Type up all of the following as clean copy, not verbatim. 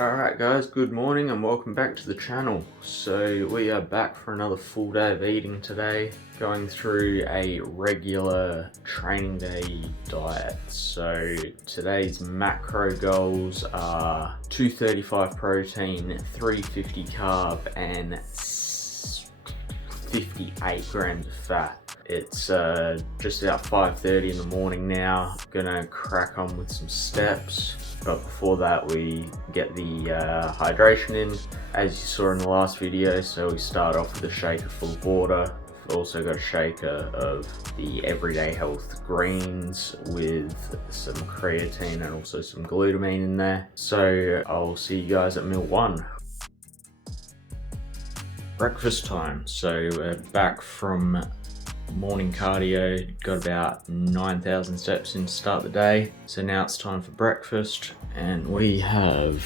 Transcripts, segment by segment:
Alright guys, good morning and welcome back to the channel. So we are back for another full day of eating today, going through a regular training day diet. So today's macro goals are 235 protein, 350 carb and 58 grams of fat. It's just about 5:30 in the morning now. Gonna crack on with some steps. But before that, we get the hydration in, as you saw in the last video. So we start off with a shaker full of water. We've also got a shaker of the Everyday Health greens with some creatine and also some glutamine in there. So I'll see you guys at meal one. Breakfast time. So we're back from morning cardio, got about 9,000 steps in to start the day. So now it's time for breakfast, and we have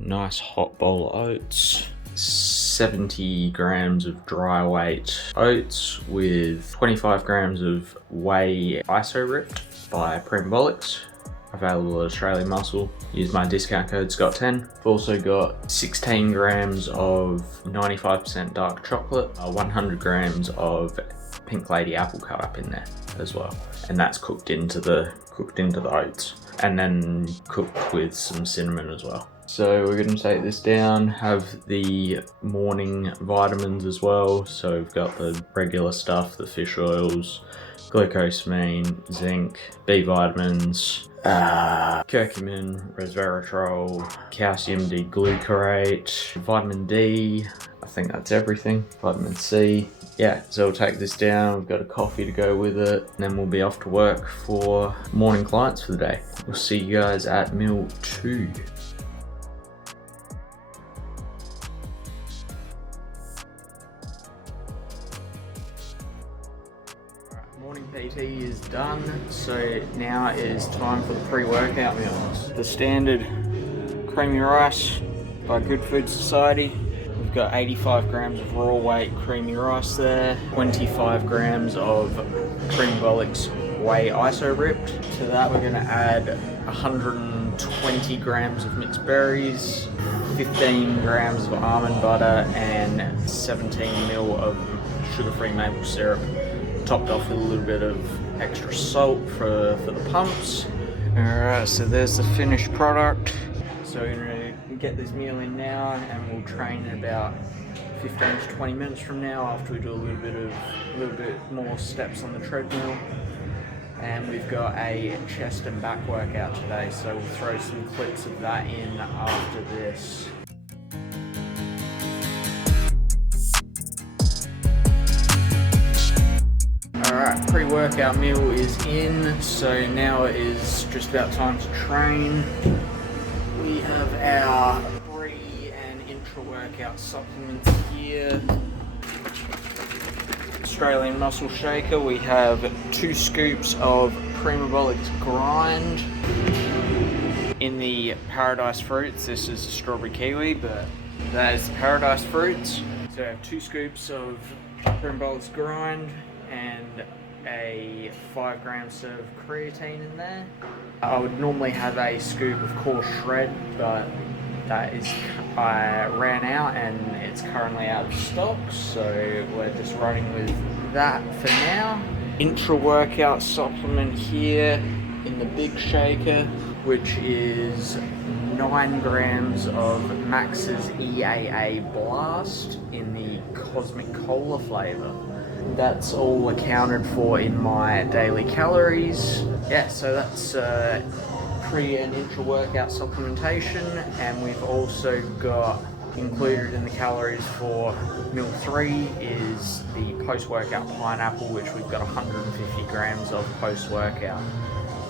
nice hot bowl of oats, 70 grams of dry weight oats with 25 grams of whey iso ripped by Premabolics, available at Australian Muscle. Use my discount code SCOTT10. I've also got 16 grams of 95% dark chocolate, 100 grams of Pink Lady apple cut up in there as well, and that's cooked into the oats and then cooked with some cinnamon as well. So we're going to take this down, have the morning vitamins as well. So we've got the regular stuff, the fish oils, glucosamine, zinc, B vitamins, curcumin, resveratrol, calcium D-glucarate, vitamin D. I think that's everything. Vitamin C. Yeah, so we'll take this down. We've got a coffee to go with it, and then we'll be off to work for morning clients for the day. We'll see you guys at meal 2. Morning PT is done, so now it is time for the pre-workout meals. The standard creamy rice by Good Food Society. We've got 85 grams of raw weight creamy rice there, 25 grams of Premabolics whey iso ripped. To that we're going to add 120 grams of mixed berries, 15 grams of almond butter and 17 ml of sugar-free maple syrup, topped off with a little bit of extra salt for the pumps. Alright, so there's the finished product. So we're going to get this meal in now, and we'll train in about 15 to 20 minutes from now after we do a little bit more steps on the treadmill. And we've got a chest and back workout today, so we'll throw some clips of that in after this. Alright, pre-workout meal is in, so now it is just about time to train. We have our pre and intra-workout supplements here. Australian Muscle Shaker, we have 2 scoops of Premabolics grind. In the Paradise Fruits, this is a strawberry kiwi, but that is the Paradise Fruits. So I have 2 scoops of Premabolics grind and a 5 gram serve of creatine in there. I would normally have a scoop of Core Shred, but I ran out and it's currently out of stock, so we're just running with that for now. Intra-workout supplement here in the big shaker, which is 9 grams of Max's EAA Blast in the Cosmic Cola flavor. That's all accounted for in my daily calories. Yeah, so that's pre and intra-workout supplementation, and we've also got included in the calories for meal 3 is the post-workout pineapple, which we've got 150 grams of post-workout.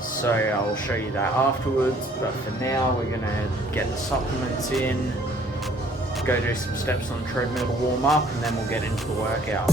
So I'll show you that afterwards, but for now we're gonna get the supplements in, go do some steps on the treadmill to warm up, and then we'll get into the workout.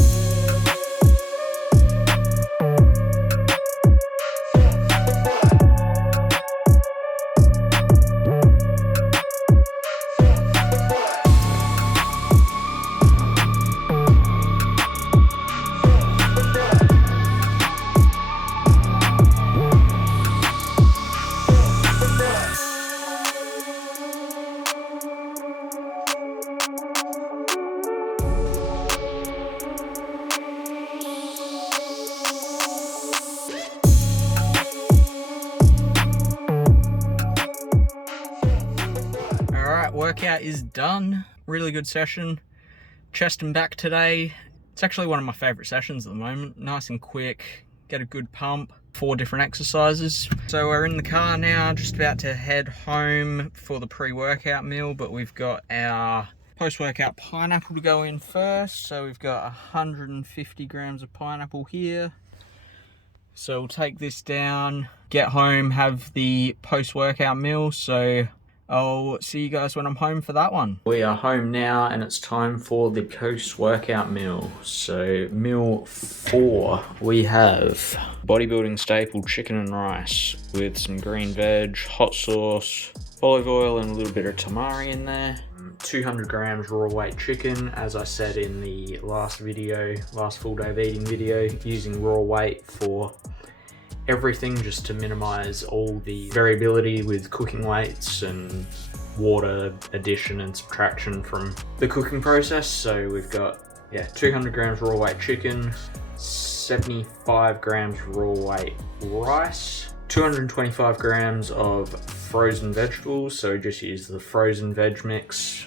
Alright, workout is done. Really good session. Chest and back today. It's actually one of my favourite sessions at the moment. Nice and quick, get a good pump. 4 different exercises. So we're in the car now, just about to head home for the pre-workout meal, but we've got our post-workout pineapple to go in first. So we've got 150 grams of pineapple here. So we'll take this down, get home, have the post-workout meal. So I'll see you guys when I'm home for that one. We are home now and it's time for the post-workout meal. So meal 4, we have bodybuilding staple chicken and rice with some green veg, hot sauce, olive oil and a little bit of tamari in there. 200 grams raw weight chicken, as I said in the last full day of eating video, using raw weight for everything just to minimize all the variability with cooking weights and water addition and subtraction from the cooking process. So we've got 200 grams raw weight chicken, 75 grams raw weight rice, 225 grams of frozen vegetables. So we just use the frozen veg mix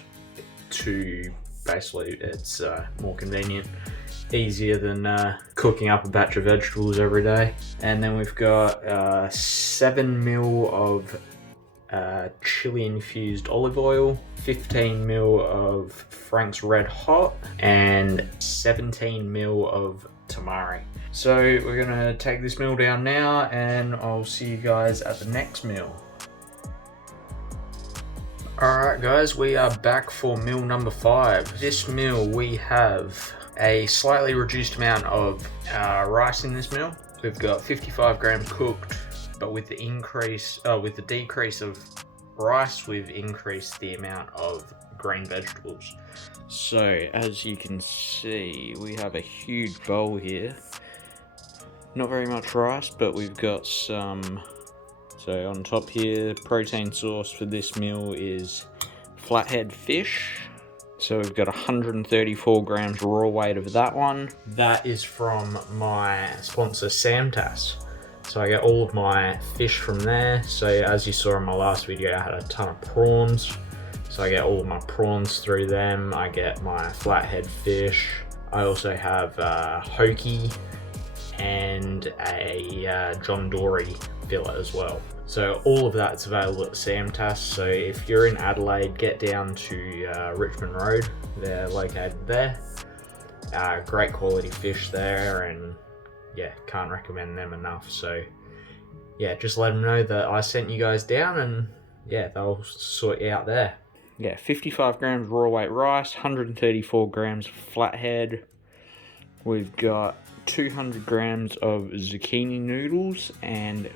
to basically, it's more convenient, easier than cooking up a batch of vegetables every day. And then we've got 7 ml of chili infused olive oil, 15 ml of Frank's Red Hot, and 17 ml of tamari. So we're gonna take this meal down now and I'll see you guys at the next meal. Alright guys, we are back for meal number 5. This meal we have a slightly reduced amount of rice in this meal. We've got 55 grams cooked, but with the decrease of rice, we've increased the amount of green vegetables. So as you can see, we have a huge bowl here. Not very much rice, but we've got some. So on top here, protein source for this meal is flathead fish. So we've got 134 grams raw weight of that one. That is from my sponsor Samtas. So I get all of my fish from there. So as you saw in my last video, I had a ton of prawns. So I get all of my prawns through them. I get my flathead fish. I also have hoki and a John Dory fillet as well. So all of that's available at Samtas. So if you're in Adelaide, get down to Richmond Road. They're located there. Great quality fish there, and yeah, can't recommend them enough. So yeah, just let them know that I sent you guys down, and yeah, they'll sort you out there. Yeah, 55 grams raw weight rice, 134 grams flathead. We've got 200 grams of zucchini noodles and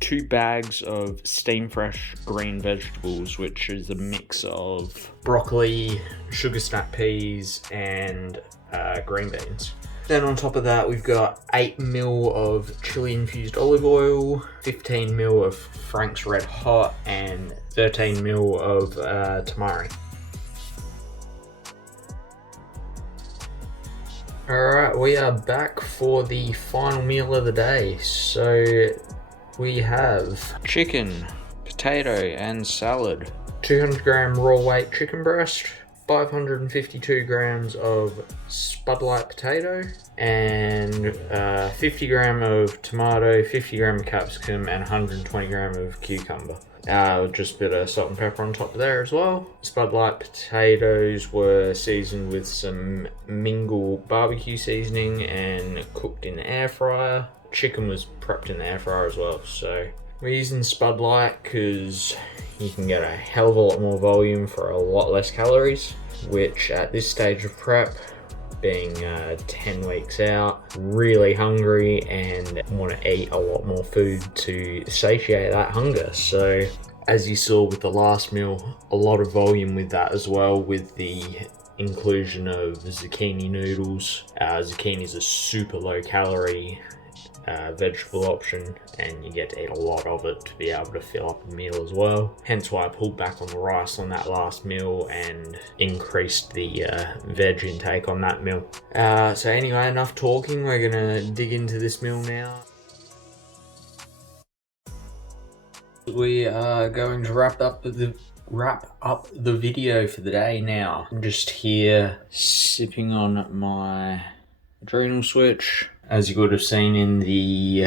2 bags of steam fresh green vegetables, which is a mix of broccoli, sugar snap peas and green beans. Then on top of that, we've got 8 ml of chili infused olive oil, 15 ml of Frank's Red Hot and 13 ml of tamari. Alright, we are back for the final meal of the day. So we have chicken, potato and salad, 200 gram raw weight chicken breast, 552 grams of spudlight potato, and 50 gram of tomato, 50 gram of capsicum and 120 gram of cucumber. Just a bit of salt and pepper on top of there as well. Spudlight potatoes were seasoned with some Mingle barbecue seasoning and cooked in the air fryer. Chicken was prepped in the air fryer as well. So we're using Spudlight because you can get a hell of a lot more volume for a lot less calories, which at this stage of prep, being 10 weeks out, really hungry and want to eat a lot more food to satiate that hunger. So as you saw with the last meal, a lot of volume with that as well, with the inclusion of zucchini noodles. Zucchini is a super low calorie vegetable option, and you get to eat a lot of it to be able to fill up a meal as well. Hence why I pulled back on the rice on that last meal and increased the veg intake on that meal. So anyway, enough talking, we're gonna dig into this meal now. We are going to wrap up wrap up the video for the day now. I'm just here sipping on my adrenal switch. As you would have seen in the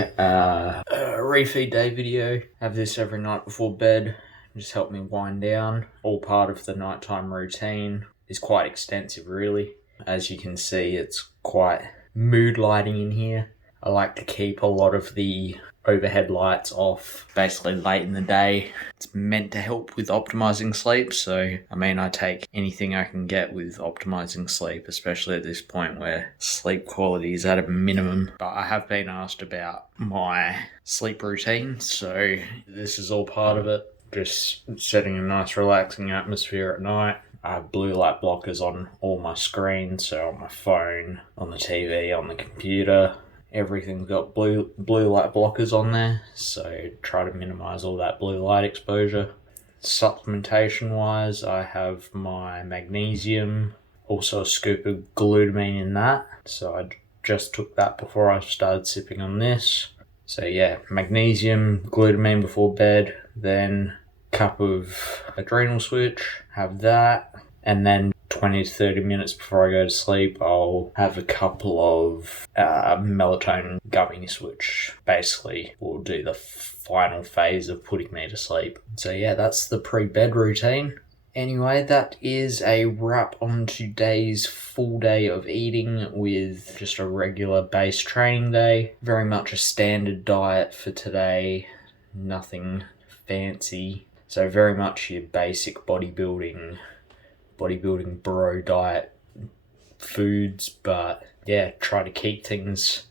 refeed day video, have this every night before bed. Just help me wind down. All part of the nighttime routine. It's quite extensive, really. As you can see, it's quite mood lighting in here. I like to keep a lot of the overhead lights off basically late in the day. It's meant to help with optimizing sleep, so I take anything I can get with optimizing sleep, especially at this point where sleep quality is at a minimum. But I have been asked about my sleep routine, so this is all part of it. Just setting a nice relaxing atmosphere at night. I have blue light blockers on all my screens, so on my phone, on the TV, on the computer. Everything's got blue light blockers on there, so try to minimize all that blue light exposure. Supplementation wise, I have my magnesium, also a scoop of glutamine in that, so I just took that before I started sipping on this. So yeah, magnesium, glutamine before bed, then cup of adrenal switch, have that, and then 20 to 30 minutes before I go to sleep, I'll have a couple of melatonin gummies, which basically will do the final phase of putting me to sleep. So yeah, that's the pre-bed routine. Anyway, that is a wrap on today's full day of eating with just a regular base training day. Very much a standard diet for today, nothing fancy. So very much your basic bodybuilding bro diet foods, but yeah, try to keep things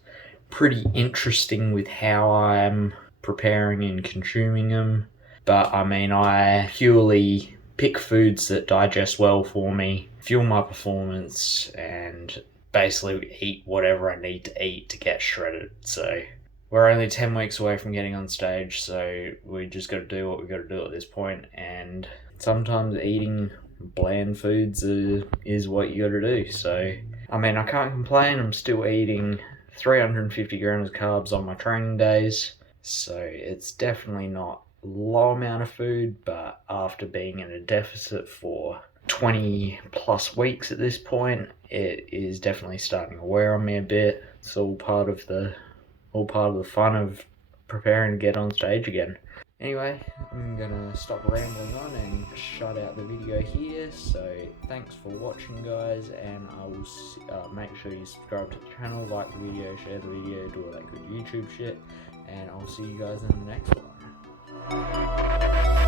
pretty interesting with how I'm preparing and consuming them. But I purely pick foods that digest well for me, fuel my performance, and basically eat whatever I need to eat to get shredded. So we're only 10 weeks away from getting on stage, so we just got to do what we got to do at this point. And sometimes eating bland foods is what you got to do. So I can't complain. I'm still eating 350 grams of carbs on my training days, so it's definitely not a low amount of food. But after being in a deficit for 20 plus weeks at this point, it is definitely starting to wear on me a bit. It's all part of the fun of preparing to get on stage again. Anyway, I'm gonna stop rambling on and shut out the video here. So thanks for watching, guys, and I will make sure you subscribe to the channel, like the video, share the video, do all that good YouTube shit, and I'll see you guys in the next one.